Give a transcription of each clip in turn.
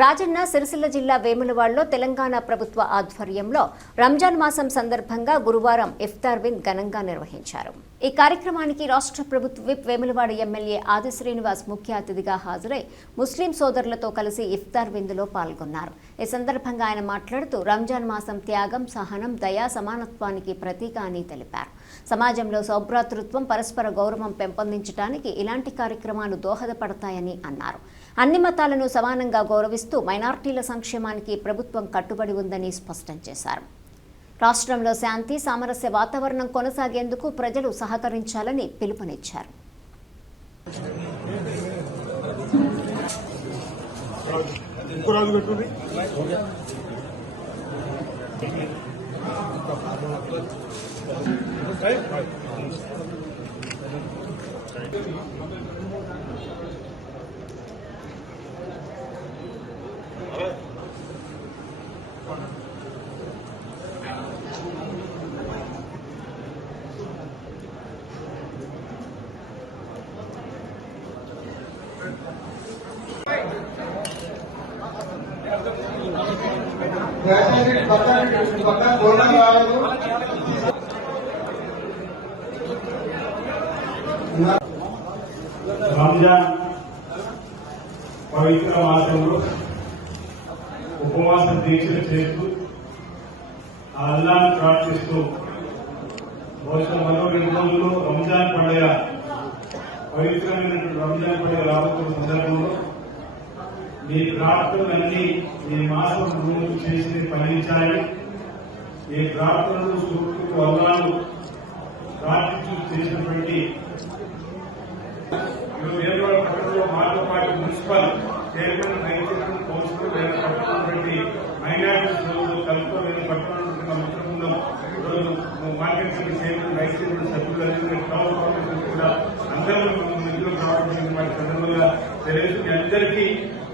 రాజన్న సిరిసిల్ల జిల్లా వేములవాడలో తెలంగాణ ప్రభుత్వ ఆధ్వర్యంలో రంజాన్ మాసం సందర్భంగా గురువారం ఇఫ్తార్ వింద్ ఘనంగా నిర్వహించారు. ఈ కార్యక్రమానికి రాష్ట్ర ప్రభుత్వ విప్ వేములవాడ ఎమ్మెల్యే ఆది శ్రీనివాస్ ముఖ్య అతిథిగా హాజరై ముస్లిం సోదరులతో కలిసి ఇఫ్తార్ విందులో పాల్గొన్నారు. ఈ సందర్భంగా ఆయన మాట్లాడుతూ రంజాన్ మాసం త్యాగం, సహనం, దయా, సమానత్వానికి ప్రతీక అని తెలిపారు. సమాజంలో సౌభ్రాతృత్వం, పరస్పర గౌరవం పెంపొందించడానికి ఇలాంటి కార్యక్రమాలు దోహదపడతాయని అన్నారు. అన్ని మతాలను సమానంగా గౌరవిస్తూ మైనార్టీల సంక్షేమానికి ప్రభుత్వం కట్టుబడి ఉందని స్పష్టం చేశారు. రాష్ట్రంలో శాంతి, సామరస్య వాతావరణం కొనసాగేందుకు ప్రజలు సహకరించాలని పిలుపునిచ్చారు. రంజాన్ పవిత్ర మాసంలో ఉపవాస దీక్షలు చేస్తూ అల్లాహ్ను ప్రార్థిస్తూ బహుశా మరో 2 రోజుల్లో రంజాన్ పండుగ, పవిత్రమైనటువంటి రంజాన్ పండుగ రాబోతున్న సందర్భంలో మీ ప్రార్థనలన్నీ ఈ మాసం రోజు చేసి ఫలించాలి. ఈ ప్రార్థనలు సూక్తులు అల్లాహ్ను ప్రార్థించు చేసినటువంటి వేరువాడ పట్టణంలో మాతో పాటు మున్సిపల్ చైర్మన్, రైతులు, కౌన్సిలర్ పట్టుకున్నటువంటి మైనారిటీ సోదరులు కలుపుకొని పట్టుకున్నటువంటి మిత్రబృందం మార్కెట్ కమిటీ చైర్మన్, రైతు సభ్యులు, టౌన్ కౌన్సిలర్ కూడా అందరూ నిధులు కావాల్సిన వాటి సందర్భంగా తెలియదు. మీ అందరికీ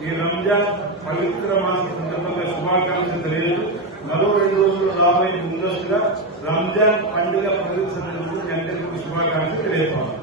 ఈ రంజాన్ పవిత్ర మాసం సందర్భంగా శుభాకాంక్షలు తెలియదు. మరో 2 రోజులు రాబోయే ముందస్తుగా రంజాన్ పండుగ పవిత్ర సందర్భంగా మీ అందరికీ శుభాకాంక్షలు తెలియజేస్తాను.